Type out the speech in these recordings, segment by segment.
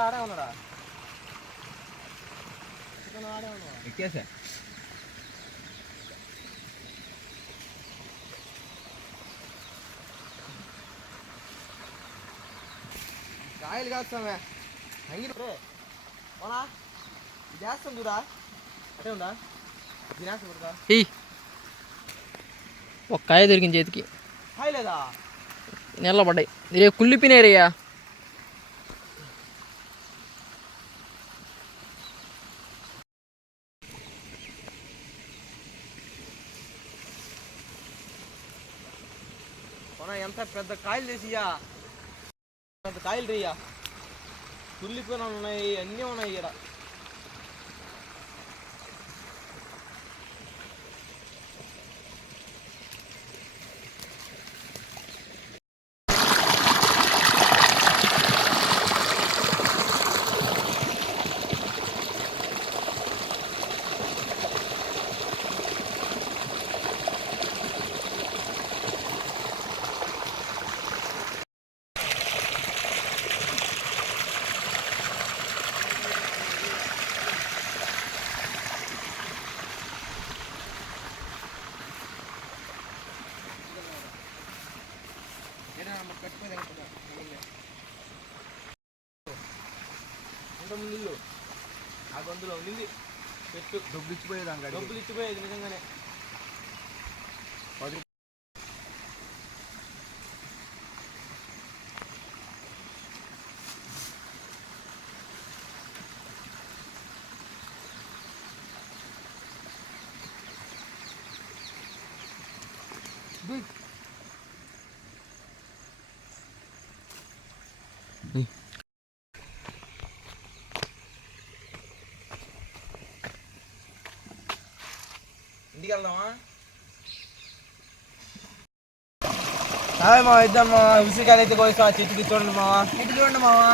ఆడే ఉన్నాడా ఎక్కేసా కాయలు కాస్తామే అంగిరే పోనా చేస్తాం చూడా అటే ఉందా తినేస్తా ఒక కాయ దొరికింది చేతికి. కాయ లేదా నెల పడ్డాయి రేపు కుళ్ళిపోయినారయ్యా. ఎంత పెద్ద కాయలు తీసియా, పెద్ద కాయలు రేయ్యా, కుళ్ళిపోయిన ఉన్నాయి, అన్నీ ఉన్నాయి ఇక్కడ. ముందు ఇల్లు ఆ గొంతులో ఉండింది చెట్టు డబ్బులు ఇచ్చిపోయేది నిజంగానే. ఇంటికి వెళ్దామా? మా ఇద్దాం ఉసిరికాయలు అయితే కోసా చెట్టుకి చూడండి మావా, చెట్టు చూడండి మావా,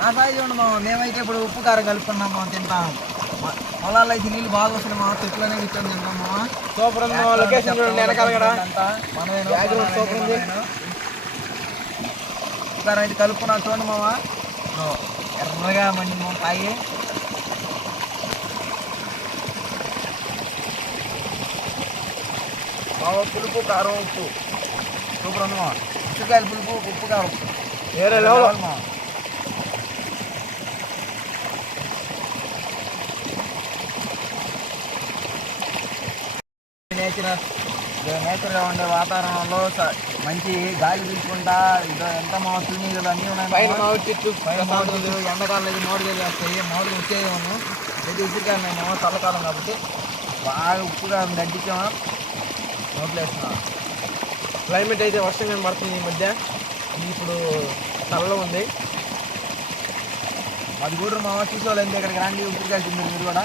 నా సాయి చూడండి మావా. మేమైతే ఇప్పుడు ఉప్పు కారం కలుపుకున్నాం మావా, తింటాం. పొలాల్లో అయితే నీళ్ళు బాగా వస్తున్నాయి మావా, చెట్లనే కూర్చొని తింటాం మావా. సూపర్ ఉంది మావా, లొకేషన్ చూడండి వెనకాల కూడా సూపర్ ఉంది. ఉప్పు కారం అయితే కలుపుకున్నాం చూడండి మావా, ఎర్రగా మండి మావ కాయి. మావా పులుపు కారం ఉప్పు సూపర్ ఉంది మావా. ఉసిరికాయలు పులుపు ఉప్పు కారం వేరే లెవెల్ మావా. నేచర్గా ఉండే వాతావరణంలో మంచి గాలి పీల్చుకుంటా ఎంత మావ తినేది అన్నీ ఉన్నాయి. ఎండాకాలం అయితే మామిడికాయలు వస్తాయి, మామిడికాయలు వచ్చేదేమో అయితే ఉసిరికాయలు ఉన్నాయి మావ, చల్లకాలం కాబట్టి బాగా ఉప్పుగా దండించాము, నోట్లు వేస్తున్నాం. క్లైమేట్ అయితే వర్షంగా పడుతుంది ఈ మధ్య, ఇప్పుడు చల్లగా ఉంది. అది కూడా మావ చూసేవాళ్ళు ఇక్కడికి రండి, ఉసిరికాయలు తిన్నారు మీరు కూడా.